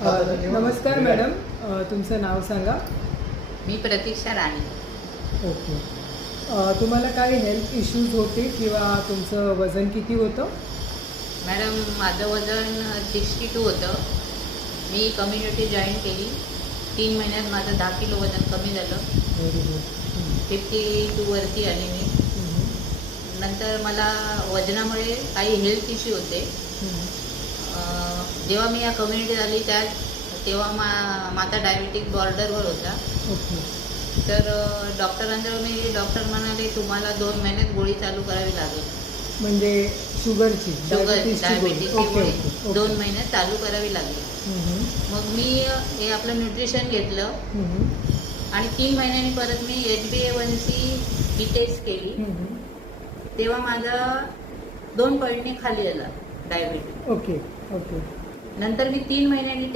नमस्कार मॅडम, तुमचं नाव सांगा. मी प्रतीक्षा राणे. ओके. तुम्हाला काही हेल्थ इश्यूज होते किंवा तुमचं वजन किती होतं? मॅडम, माझं वजन 62 होतं. मी कम्युनिटी जॉईन केली. 3 महिन्यात माझं 10 किलो वजन कमी झालं. Very good. 52 वरती आली मी. नंतर मला वजनामुळे काही हेल्थ इश्यू होते. जेव्हा मी या कम्युनिटीत आली तेव्हा माझा डायबिटिक बॉर्डरवर होता. ओके. तर डॉक्टर म्हणाले तुम्हाला 2 महिन्यात गोळी चालू करावी लागेल. म्हणजे शुगरची, डायबिटीजची गोळी. डायबिटीसची ओके, गोळी ओके, 2 महिन्यात चालू करावी लागेल. मग मी हे आपलं न्यूट्रिशन घेतलं आणि 3 महिन्यांनी परत मी HbA1c टेस्ट केली. तेव्हा माझा 2 पॉईंटने खाली आला डायबिटीस. Okay, okay. नंतर मी 3 महिन्यांनी